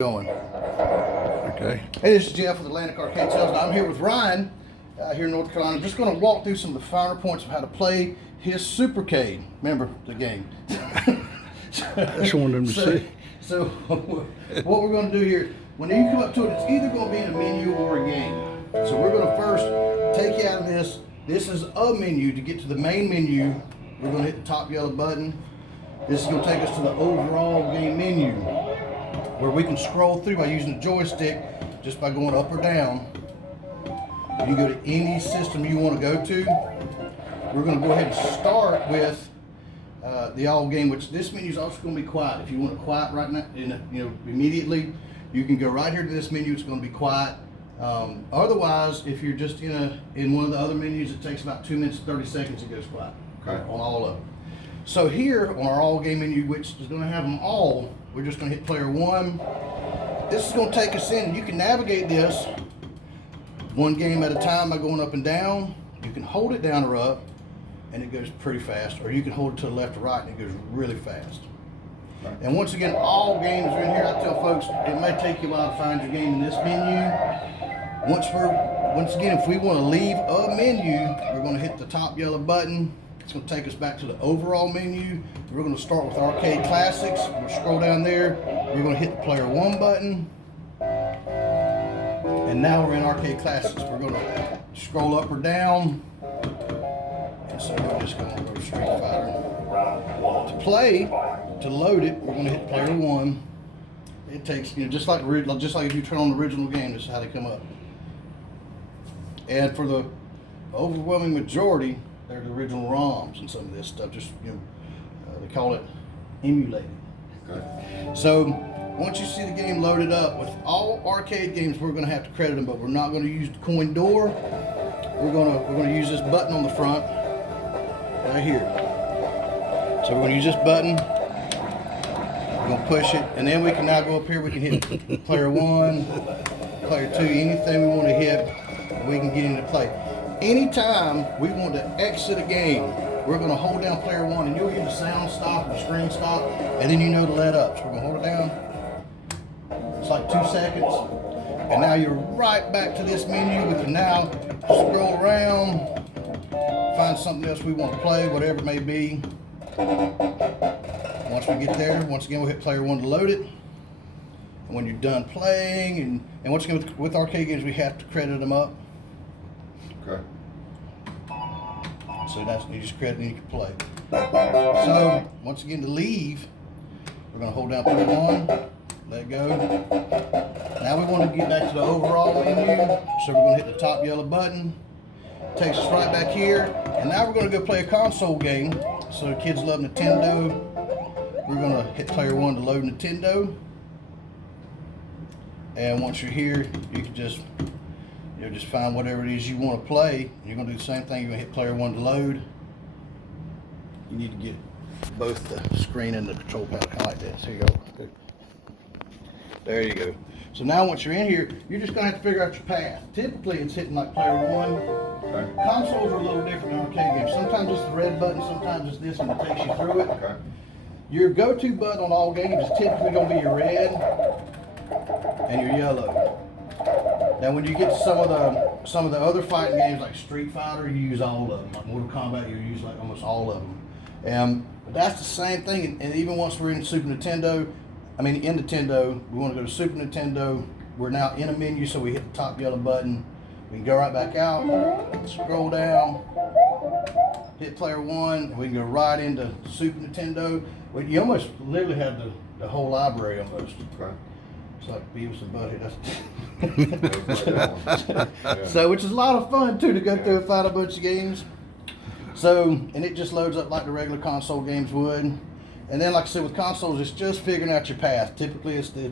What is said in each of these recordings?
Going. Okay. Hey, this is Jeff with Atlantic Arcade Sales. I'm here with Ryan here in North Carolina. I'm just going to walk through some of the finer points of how to play his Supercade. Remember the game. Just wanted them to see. So what we're going to do here, when you come up to it, it's either going to be in a menu or a game. So we're going to first take you out of this. This is a menu. To get to the main menu, we're going to hit the top yellow button. This is going to take us to the overall game menu, where we can scroll through by using the joystick just by going up or down. You can go to any system you want to go to. We're going to go ahead and start with the all game, which this menu is also going to be quiet. If you want it quiet right now, immediately, you can go right here to this menu. It's going to be quiet. Otherwise, if you're just in one of the other menus, it takes about 2 minutes and 30 seconds. It goes quiet. Okay. On all of them. So here on our all game menu, which is going to have them all, we're just going to hit player one. This is going to take us in. You can navigate this one game at a time by going up and down. You can hold it down or up, and it goes pretty fast. Or you can hold it to the left or right, and it goes really fast. Right. And once again, all games are in here. I tell folks, it may take you a while to find your game in this menu. Once again, if we want to leave a menu, we're going to hit the top yellow button. It's going to take us back to the overall menu. We're going to start with Arcade Classics. We'll scroll down there. We're going to hit the player one button. And now we're in Arcade Classics. We're going to scroll up or down. And so we're just going to go to Street Fighter. To play, to load it, we're going to hit player one. It takes, just like if you turn on the original game, this is how they come up. And for the overwhelming majority, they're the original ROMs and some of this stuff. Just they call it emulated. Okay. So once you see the game loaded up, with all arcade games, we're going to have to credit them, but we're not going to use the coin door. We're going to use this button on the front right here. So we're going to use this button. We're going to push it, and then we can now go up here. We can hit player one, player two, anything we want to hit. We can get into play. Anytime we want to exit a game, we're going to hold down player one, and you'll hear the sound stop or the screen stop, and then you know to let up. So we're going to hold it down. It's like 2 seconds. And now you're right back to this menu. We can now scroll around, find something else we want to play, whatever it may be. Once we get there, once again, we'll hit player one to load it. And when you're done playing, and once again with arcade games, we have to credit them up. Okay. So that's, you just credit and you can play. So once again, to leave, we're going to hold down player one, let go. Now we want to get back to the overall menu, so we're going to hit the top yellow button. Takes us right back here, and now we're going to go play a console game. So the kids love Nintendo. We're going to hit player one to load Nintendo. And once you're here, you can just find whatever it is you want to play. You're going to do the same thing. You're going to hit player one to load. You need to get both the screen and the control panel kind of like this. Here you go. There you go. So now once you're in here, you're just going to have to figure out your path. Typically, it's hitting like player one. Okay. Consoles are a little different than arcade games. Sometimes it's the red button, sometimes it's this, and it takes you through it. Okay. Your go-to button on all games is typically going to be your red and your yellow. Now, when you get to some of the other fighting games like Street Fighter, you use all of them. Like Mortal Kombat, you use like almost all of them. But that's the same thing. And even once we're in Nintendo, we want to go to Super Nintendo. We're now in a menu, so we hit the top yellow button. We can go right back out, scroll down, hit player one, and we can go right into Super Nintendo. You almost literally have the whole library almost. Right. It's like Beavis and Butthead. So, which is a lot of fun too, to go through and find a bunch of games. So, and it just loads up like the regular console games would. And then, like I said, with consoles, it's just figuring out your path. Typically, it's the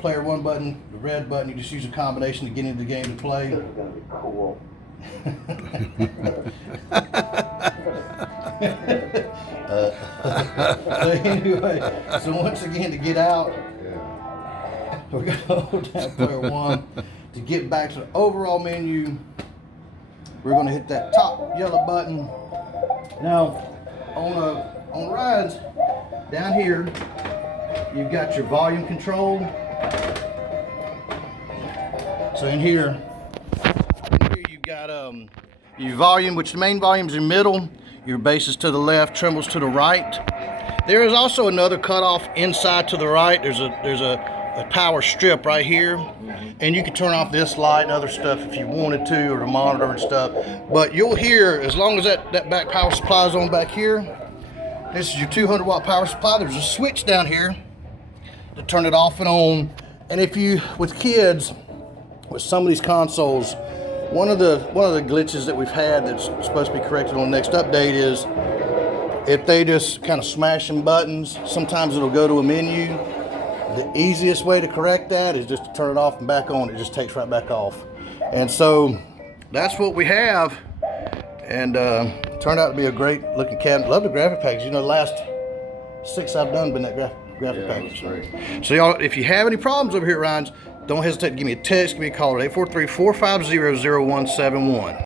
player one button, the red button. You just use a combination to get into the game to play. This is gonna be cool. So anyway, so once again, to get out, we're going to hold down player one. To get back to the overall menu, we're going to hit that top yellow button. Now, on rides, down here, you've got your volume control. So in here you've got your volume, which the main volume is in the middle, your bass is to the left, trembles to the right. There is also another cutoff inside to the right. There's a power strip right here, and you can turn off this light and other stuff if you wanted to, or the monitor and stuff. But you'll hear, as long as that back power supply is on back here, this is your 200 watt power supply. There's a switch down here to turn it off and on. And if you, with kids, with some of these consoles, one of the glitches that we've had that's supposed to be corrected on the next update is if they just kind of smashing buttons, sometimes it'll go to a menu. The easiest way to correct that is just to turn it off and back on. It just takes right back off. And so that's what we have. And turned out to be a great looking cabinet. Love the graphic package. You know, the last 6 I've done been that graphic package. Great. So y'all, if you have any problems over here at Ryan's, don't hesitate to give me a text, give me a call at 843-450-0171.